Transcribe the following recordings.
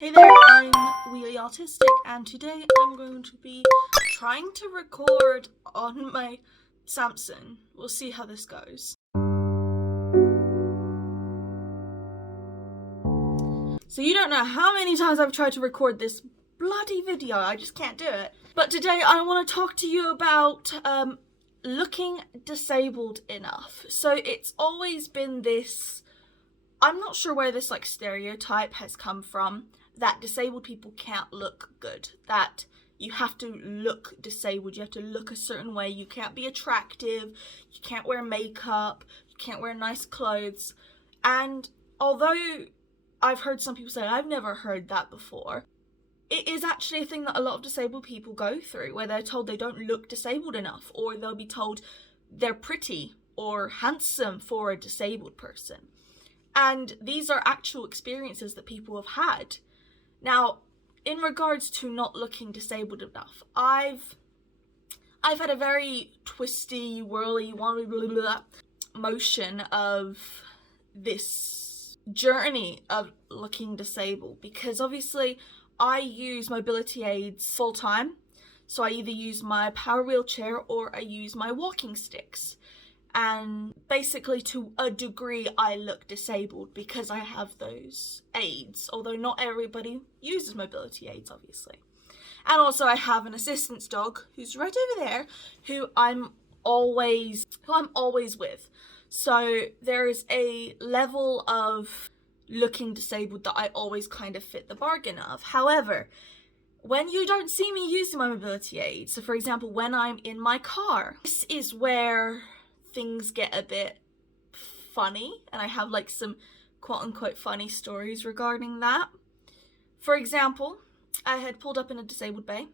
Hey there, I'm really Autistic, and today I'm going to be trying to record on my Samsung. We'll see how this goes. So you don't know how many times I've tried to record this bloody video, I just can't do it. But today I want to talk to you about looking disabled enough. So it's always been this, I'm not sure where this stereotype has come from, that disabled people can't look good, that you have to look disabled, you have to look a certain way, you can't be attractive, you can't wear makeup, you can't wear nice clothes. And although I've heard some people say, I've never heard that before, it is actually a thing that a lot of disabled people go through, where they're told they don't look disabled enough, or they'll be told they're pretty or handsome for a disabled person. And these are actual experiences that people have had. Now, in regards to not looking disabled enough, I've had a very twisty, whirly, motion of this journey of looking disabled, because obviously I use mobility aids full time. So I either use my power wheelchair or I use my walking sticks. And basically, to a degree, I look disabled because I have those aids, although not everybody uses mobility aids, obviously. And also I have an assistance dog who's right over there, who I'm always with. So there is a level of looking disabled that I always kind of fit the bargain of. However, when you don't see me using my mobility aids, so for example, when I'm in my car, this is where things get a bit funny, and I have some quote-unquote funny stories regarding that. For example, I had pulled up in a disabled bay,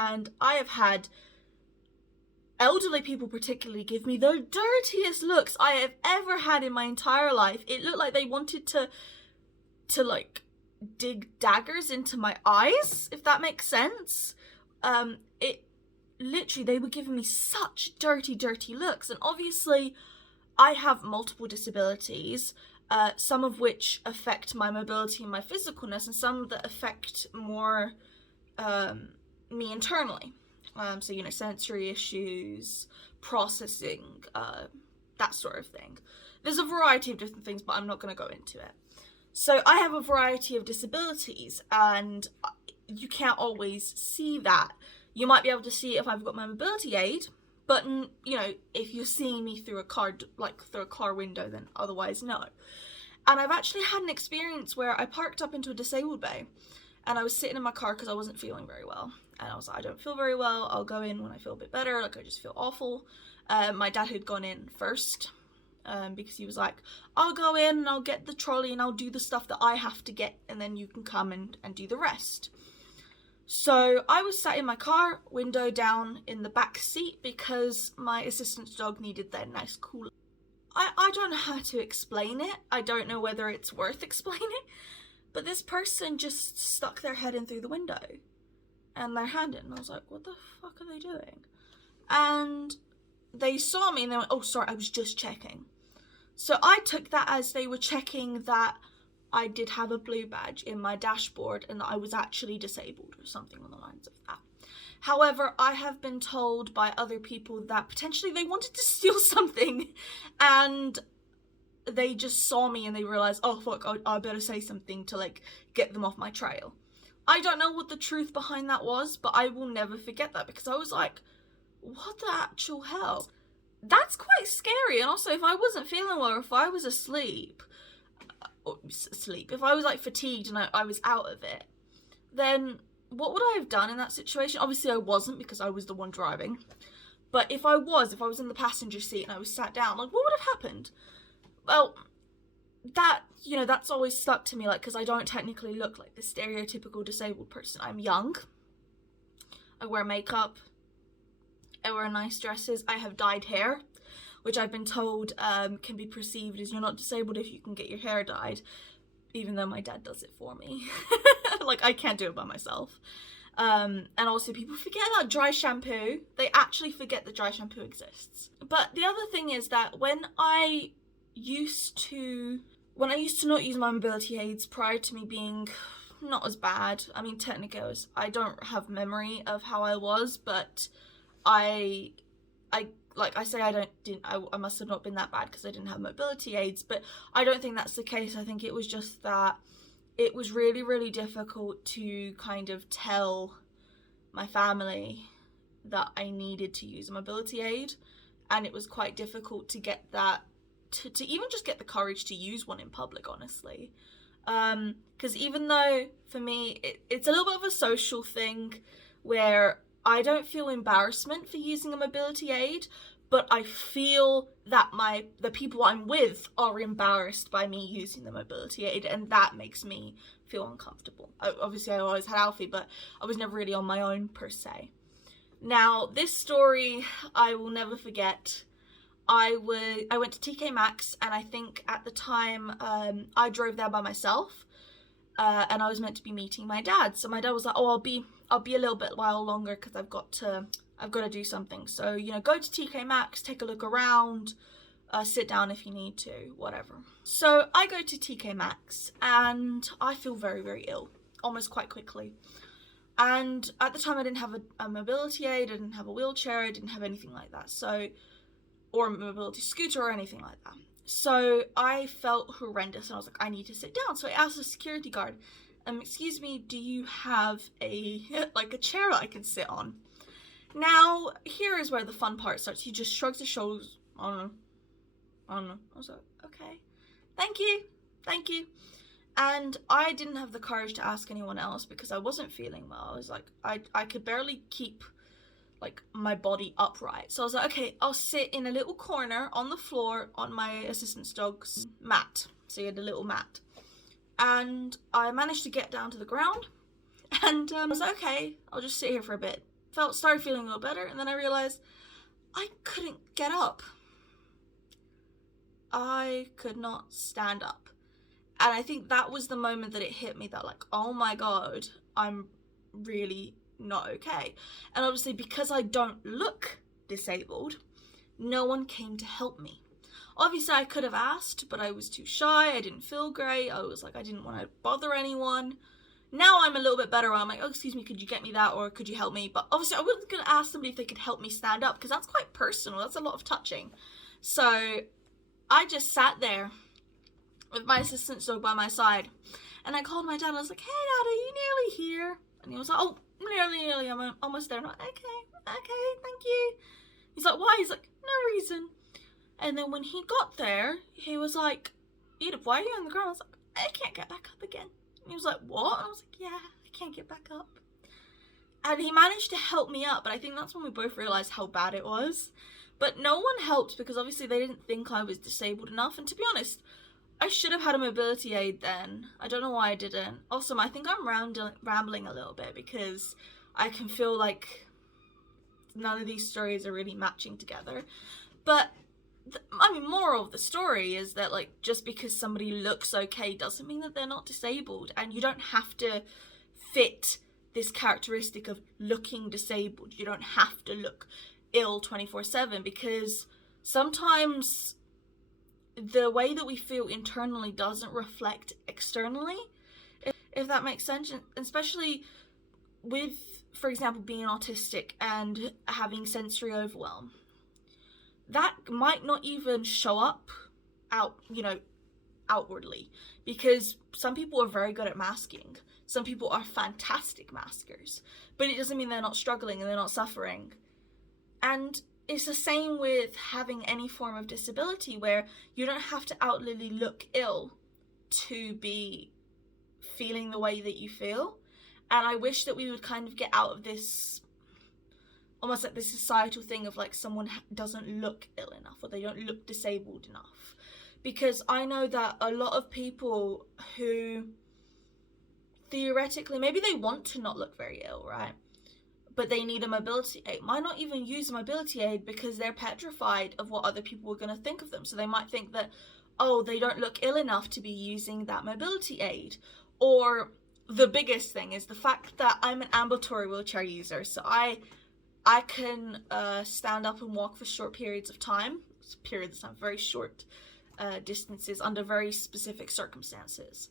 and I have had elderly people particularly give me the dirtiest looks I have ever had in my entire life. It looked like they wanted to dig daggers into my eyes, if that makes sense. Literally, they were giving me such dirty looks. And obviously I have multiple disabilities, some of which affect my mobility and my physicalness, and some that affect more me internally. So sensory issues, processing, that sort of thing. There's a variety of different things, but I'm not going to go into it. So I have a variety of disabilities, and you can't always see that. You might be able to see it if I've got my mobility aid, but if you're seeing me through a car window, then otherwise no. And I've actually had an experience where I parked up into a disabled bay, and I was sitting in my car because I wasn't feeling very well. And I was like, I don't feel very well, I'll go in when I feel a bit better, I just feel awful. My dad had gone in first, because he was like, I'll go in and I'll get the trolley and I'll do the stuff that I have to get, and then you can come and do the rest. So I was sat in my car, window down in the back seat, because my assistance dog needed that nice cool. I don't know how to explain it. I don't know whether it's worth explaining, but this person just stuck their head in through the window and their hand in, and I was like, what the fuck are they doing? And they saw me and they went, oh sorry, I was just checking. So I took that as they were checking that I did have a blue badge in my dashboard and that I was actually disabled, or something on the lines of that. However, I have been told by other people that potentially they wanted to steal something, and they just saw me and they realized, oh fuck, I better say something to get them off my trail. I don't know what the truth behind that was, but I will never forget that, because I was like, what the actual hell? That's quite scary. And also, if I wasn't feeling well, or if I was asleep, if I was fatigued and I was out of it, then what would I have done in that situation? Obviously I wasn't, because I was the one driving. But if I was in the passenger seat and I was sat down, what would have happened? Well, that, that's always stuck to me, because I don't technically look like the stereotypical disabled person. I'm young, I wear makeup, I wear nice dresses, I have dyed hair, which I've been told can be perceived as you're not disabled if you can get your hair dyed, even though my dad does it for me. I can't do it by myself. And also, people forget about dry shampoo. They actually forget that dry shampoo exists. But the other thing is that when I used to when I used to not use my mobility aids prior to me being not as bad. I mean, technically I don't have memory of how I was, but I like I say, I must have not been that bad because I didn't have mobility aids, but I don't think that's the case. I think it was just that it was really, really difficult to kind of tell my family that I needed to use a mobility aid, and it was quite difficult to get that, to even just get the courage to use one in public, honestly. Because even though for me it's a little bit of a social thing where I don't feel embarrassment for using a mobility aid, but I feel that the people I'm with are embarrassed by me using the mobility aid, and that makes me feel uncomfortable. Obviously, I always had Alfie, but I was never really on my own per se. Now, this story I will never forget. I went to TK Maxx, and I think at the time I drove there by myself, and I was meant to be meeting my dad. So my dad was like, "Oh, I'll be a little bit while longer because I've got to do something. So, you know, go to TK Maxx, take a look around, sit down if you need to, whatever." So I go to TK Maxx, and I feel very, very ill, almost quite quickly. And at the time I didn't have a mobility aid, I didn't have a wheelchair, I didn't have anything like that. So, or a mobility scooter or anything like that. So I felt horrendous, and I was like, I need to sit down. So I asked the security guard, "Excuse me, do you have a chair I can sit on?" Now, here is where the fun part starts. He just shrugs his shoulders. I don't know. I was like, okay, thank you. And I didn't have the courage to ask anyone else because I wasn't feeling well. I was like, I could barely keep like my body upright. So I was like, okay, I'll sit in a little corner on the floor on my assistant's dog's mat. So he had a little mat. And I managed to get down to the ground, and I was like, okay, I'll just sit here for a bit. Started feeling a little better, and then I realized I couldn't get up. I could not stand up. And I think that was the moment that it hit me that, like, oh my god, I'm really not okay. And obviously, because I don't look disabled, no one came to help me. Obviously, I could have asked, but I was too shy. I didn't feel great. I was like, I didn't want to bother anyone. Now I'm a little bit better. I'm like, oh, excuse me, could you get me that, or could you help me? But obviously, I wasn't going to ask somebody if they could help me stand up, because that's quite personal. That's a lot of touching. So I just sat there with my assistant's dog by my side, and I called my dad. I was like, hey, Dad, are you nearly here? And he was like, oh, nearly, I'm almost there. And I'm like, okay, thank you. He's like, why? He's like, no reason. And then when he got there, he was like, Edith, why are you on the ground? I was like, I can't get back up again. And he was like, what? And I was like, yeah, I can't get back up. And he managed to help me up, but I think that's when we both realized how bad it was. But no one helped because obviously they didn't think I was disabled enough. And to be honest, I should have had a mobility aid then. I don't know why I didn't. Also, I think I'm rambling a little bit because I can feel like none of these stories are really matching together. But moral of the story is that, like, just because somebody looks okay doesn't mean that they're not disabled, and you don't have to fit this characteristic of looking disabled. You don't have to look ill 24/7, because sometimes the way that we feel internally doesn't reflect externally, if that makes sense. And especially with, for example, being autistic and having sensory overwhelm, that might not even show up outwardly, because some people are very good at masking. Some people are fantastic maskers, but it doesn't mean they're not struggling and they're not suffering. And it's the same with having any form of disability, where you don't have to outwardly look ill to be feeling the way that you feel. And I wish that we would kind of get out of this, almost like this societal thing of like someone doesn't look ill enough or they don't look disabled enough. Because I know that a lot of people who theoretically, maybe they want to not look very ill, right? But they need a mobility aid, might not even use a mobility aid because they're petrified of what other people are going to think of them. So they might think that, oh, they don't look ill enough to be using that mobility aid. Or the biggest thing is the fact that I'm an ambulatory wheelchair user. So I can stand up and walk for short periods of time. Periods of time, very short. distances under very specific circumstances.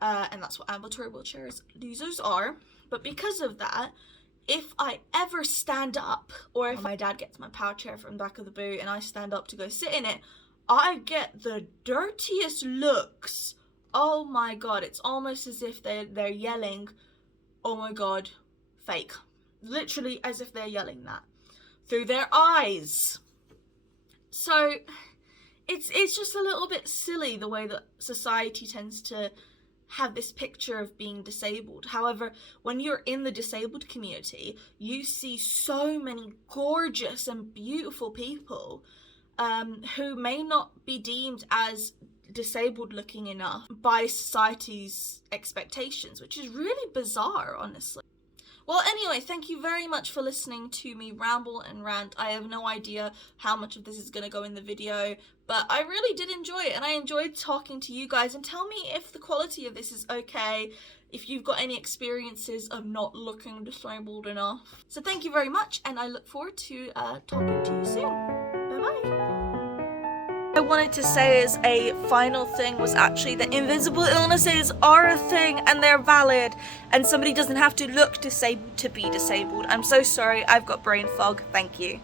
And that's what ambulatory wheelchairs users are. But because of that, if I ever stand up, or if my dad gets my power chair from the back of the boot and I stand up to go sit in it, I get the dirtiest looks. Oh my god, it's almost as if they're yelling, oh my god, fake. Literally as if they're yelling that through their eyes. So it's just a little bit silly the way that society tends to have this picture of being disabled. However, when you're in the disabled community, you see so many gorgeous and beautiful people who may not be deemed as disabled looking enough by society's expectations, which is really bizarre, honestly. Well, anyway, thank you very much for listening to me ramble and rant. I have no idea how much of this is going to go in the video, but I really did enjoy it, and I enjoyed talking to you guys. And tell me if the quality of this is okay, if you've got any experiences of not looking disabled enough. So thank you very much, and I look forward to talking to you soon. Bye-bye. I wanted to say as a final thing was actually that invisible illnesses are a thing and they're valid, and somebody doesn't have to look disabled to be disabled. I'm so sorry, I've got brain fog. Thank you.